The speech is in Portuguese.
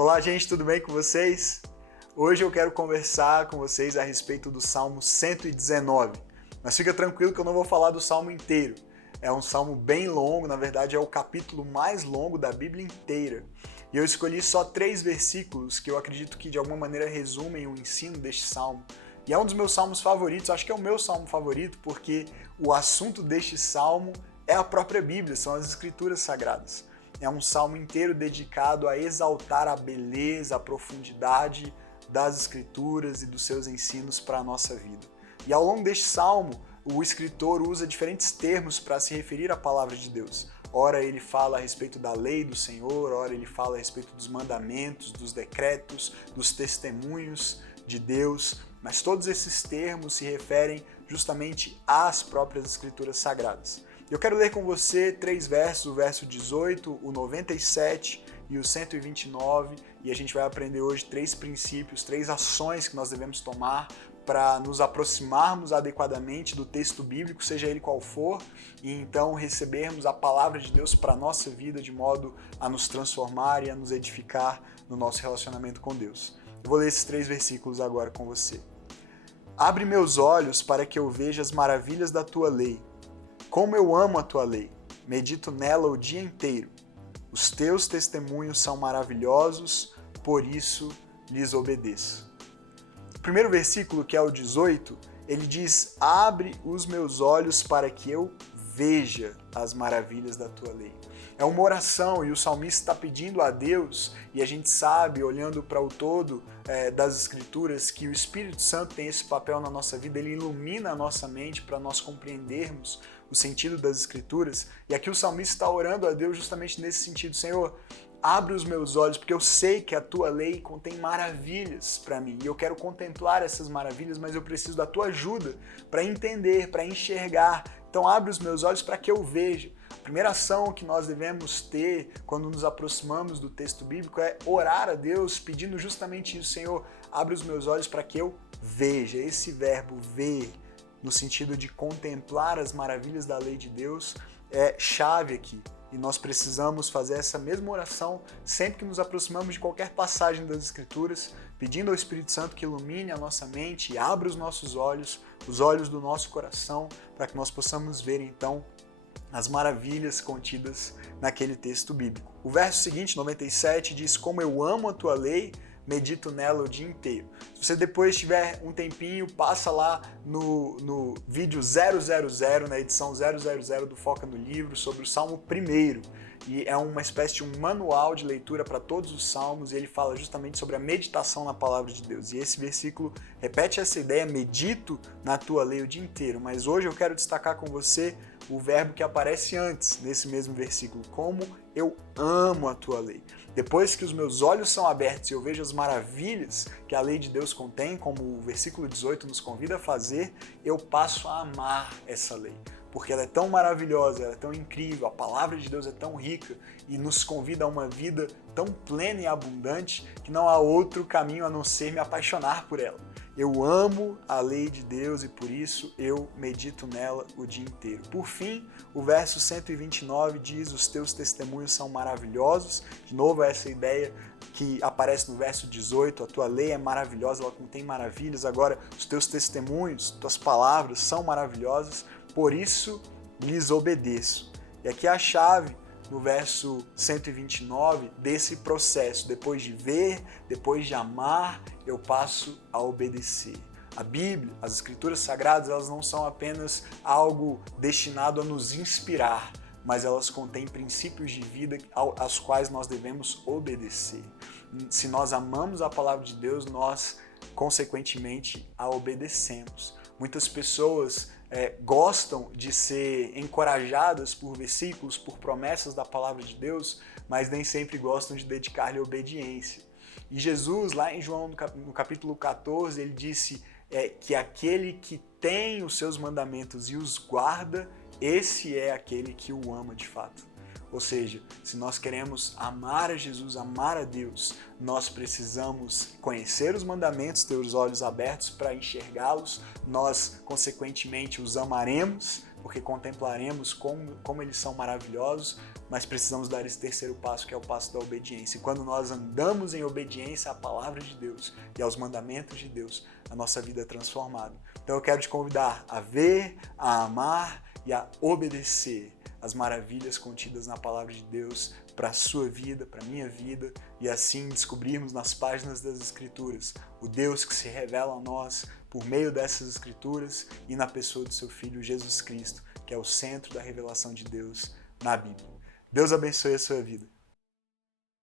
Olá, gente, tudo bem com vocês? Hoje eu quero conversar com vocês a respeito do Salmo 119. Mas fica tranquilo que eu não vou falar do Salmo inteiro. É um salmo bem longo, na verdade é o capítulo mais longo da Bíblia inteira. E eu escolhi só 3 versículos que eu acredito que de alguma maneira resumem o ensino deste salmo. E é um dos meus salmos favoritos, acho que é o meu salmo favorito, porque o assunto deste salmo é a própria Bíblia, são as Escrituras Sagradas. É um salmo inteiro dedicado a exaltar a beleza, a profundidade das Escrituras e dos seus ensinos para a nossa vida. E ao longo deste salmo, o escritor usa diferentes termos para se referir à palavra de Deus. Ora ele fala a respeito da lei do Senhor, ora ele fala a respeito dos mandamentos, dos decretos, dos testemunhos de Deus, mas todos esses termos se referem justamente às próprias Escrituras Sagradas. Eu quero ler com você 3 versos, o verso 18, o 97 e o 129, e a gente vai aprender hoje 3 princípios, 3 ações que nós devemos tomar para nos aproximarmos adequadamente do texto bíblico, seja ele qual for, e então recebermos a palavra de Deus para a nossa vida de modo a nos transformar e a nos edificar no nosso relacionamento com Deus. Eu vou ler esses 3 versículos agora com você. Abre meus olhos para que eu veja as maravilhas da tua lei. Como eu amo a tua lei, medito nela o dia inteiro. Os teus testemunhos são maravilhosos, por isso lhes obedeço. O primeiro versículo, que é o 18, ele diz: abre os meus olhos para que eu veja as maravilhas da tua lei. É uma oração e o salmista está pedindo a Deus, e a gente sabe, olhando para o todo das Escrituras, que o Espírito Santo tem esse papel na nossa vida, ele ilumina a nossa mente para nós compreendermos o sentido das Escrituras, e aqui o salmista está orando a Deus justamente nesse sentido: Senhor, abre os meus olhos, porque eu sei que a tua lei contém maravilhas para mim, e eu quero contemplar essas maravilhas, mas eu preciso da tua ajuda para entender, para enxergar. Então abre os meus olhos para que eu veja. A primeira ação que nós devemos ter quando nos aproximamos do texto bíblico é orar a Deus, pedindo justamente isso: Senhor, abre os meus olhos para que eu veja. Esse verbo ver, no sentido de contemplar as maravilhas da lei de Deus, é chave aqui. E nós precisamos fazer essa mesma oração sempre que nos aproximamos de qualquer passagem das Escrituras, pedindo ao Espírito Santo que ilumine a nossa mente e abra os nossos olhos, os olhos do nosso coração, para que nós possamos ver então as maravilhas contidas naquele texto bíblico. O verso seguinte, 97, diz: como eu amo a tua lei, medito nela o dia inteiro. Se você depois tiver um tempinho, passa lá no vídeo 000, na edição 000 do Foca no Livro, sobre o Salmo 1. E é uma espécie de um manual de leitura para todos os salmos, e ele fala justamente sobre a meditação na palavra de Deus. E esse versículo repete essa ideia: medito na tua lei o dia inteiro. Mas hoje eu quero destacar com você o verbo que aparece antes, nesse mesmo versículo: como eu amo a tua lei. Depois que os meus olhos são abertos e eu vejo as maravilhas que a lei de Deus contém, como o versículo 18 nos convida a fazer, eu passo a amar essa lei. Porque ela é tão maravilhosa, ela é tão incrível, a palavra de Deus é tão rica e nos convida a uma vida tão plena e abundante que não há outro caminho a não ser me apaixonar por ela. Eu amo a lei de Deus e por isso eu medito nela o dia inteiro. Por fim, o verso 129 diz: os teus testemunhos são maravilhosos. De novo, essa ideia que aparece no verso 18, a tua lei é maravilhosa, ela contém maravilhas. Agora, os teus testemunhos, tuas palavras são maravilhosas, por isso lhes obedeço. E aqui é a chave, no verso 129, desse processo. Depois de ver, depois de amar, eu passo a obedecer. A Bíblia, as Escrituras Sagradas, elas não são apenas algo destinado a nos inspirar, mas elas contêm princípios de vida aos quais nós devemos obedecer. Se nós amamos a palavra de Deus, nós, consequentemente, a obedecemos. Muitas pessoas gostam de ser encorajadas por versículos, por promessas da palavra de Deus, mas nem sempre gostam de dedicar-lhe obediência. E Jesus, lá em João, no capítulo 14, ele disse que aquele que tem os seus mandamentos e os guarda, esse é aquele que o ama de fato. Ou seja, se nós queremos amar a Jesus, amar a Deus, nós precisamos conhecer os mandamentos, ter os olhos abertos para enxergá-los, nós, consequentemente, os amaremos, porque contemplaremos como eles são maravilhosos, mas precisamos dar esse terceiro passo, que é o passo da obediência. E quando nós andamos em obediência à palavra de Deus e aos mandamentos de Deus, a nossa vida é transformada. Então eu quero te convidar a ver, a amar e a obedecer as maravilhas contidas na palavra de Deus para a sua vida, para a minha vida, e assim descobrirmos nas páginas das Escrituras o Deus que se revela a nós por meio dessas Escrituras e na pessoa do seu Filho Jesus Cristo, que é o centro da revelação de Deus na Bíblia. Deus abençoe a sua vida.